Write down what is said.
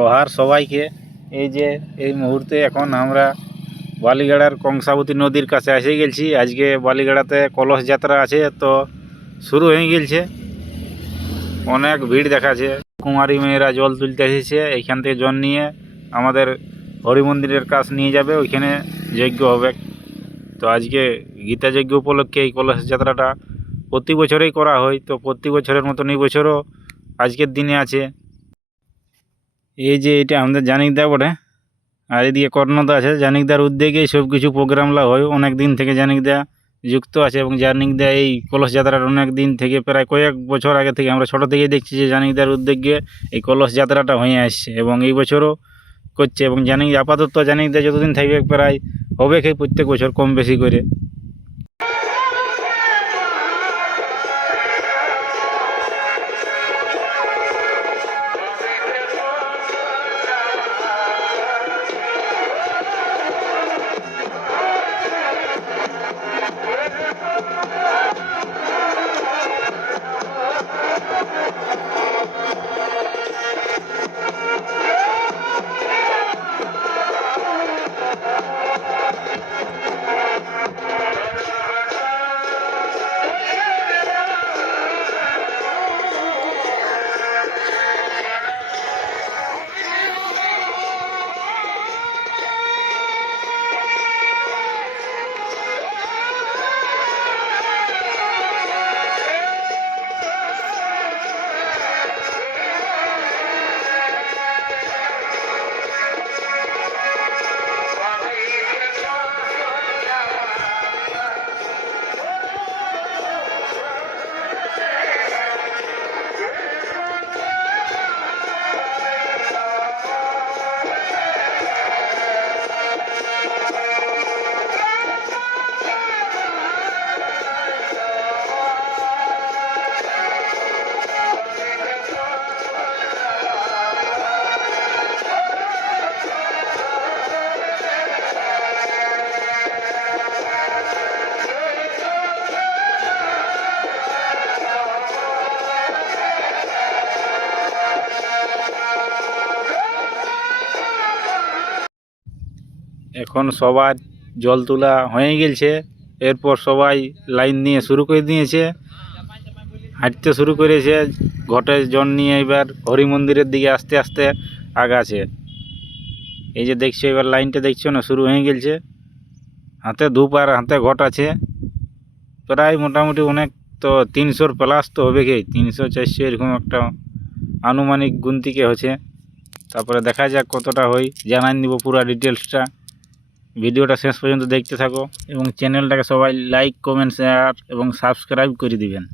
জোহার সবাইকে। এই যে, এই মুহূর্তে এখন আমরা বালিগাড়ার কংসাবতী নদীর কাছে এসে গেছি। আজকে বালিগাড়াতে কলস যাত্রা আছে, তো শুরু হয়ে গেছে অনেক ভিড় দেখাচ্ছে। কুমারী মেয়েরা জল তুলতে এসেছে এইখান থেকে জল নিয়ে আমাদের হরি মন্দিরের কাছ নিয়ে যাবে, ওইখানে যজ্ঞ হবে। তো আজকে গীতা যজ্ঞ উপলক্ষে এই কলস যাত্রাটা প্রতি বছরেই করা হয়, তো প্রতি বছরের মতন এই বছরও আজকের দিনে আছে। এই যে এটা আমাদের জানিকদা বটে। আর এদিকে কর্ণদা আছে। জানিকদার উদ্যোগে সব কিছু প্রোগ্রামলা হয়। অনেক দিন থেকে জানিকদা যুক্ত আছে এবং জানিকদা এই কলস যাত্রার অনেক দিন থেকে প্রায় কয়েক বছর আগে থেকে আমরা ছোটো থেকেই দেখছি যে জানিকদার উদ্যোগে এই কলস যাত্রাটা হয়ে আসছে এবং এই বছরও করছে এবং জানি আপাতত জানিকদা যতদিন থাকবে প্রায় হবে কি প্রত্যেক বছর কম বেশি করে। এখন সবার জল তোলা হয়ে গেছে এরপর সবাই লাইন দিয়ে শুরু করে দিয়েছে। হাঁটতে শুরু করেছে। ঘটে জল নিয়ে এবার হরি মন্দিরের দিকে আস্তে আস্তে আগাছে। এই যে দেখছ, এবার লাইনটা দেখছ না, শুরু হয়ে গেছে হাতে ধূপ আর হাতে ঘট আছে। প্রায় মোটামুটি অনেক তো তিনশোর প্লাস তো হবে কি? তিনশো চারশো এরকম একটা আনুমানিক গুনতিকে হচ্ছে। তারপরে দেখা যাক কতটা হয়। জানাই দিব পুরো ডিটেলসটা ভিডিওটা শেষ পর্যন্ত দেখতে থাকো এবং চ্যানেলটাকে সবাই লাইক কমেন্ট শেয়ার এবং সাবস্ক্রাইব করে দিবেন।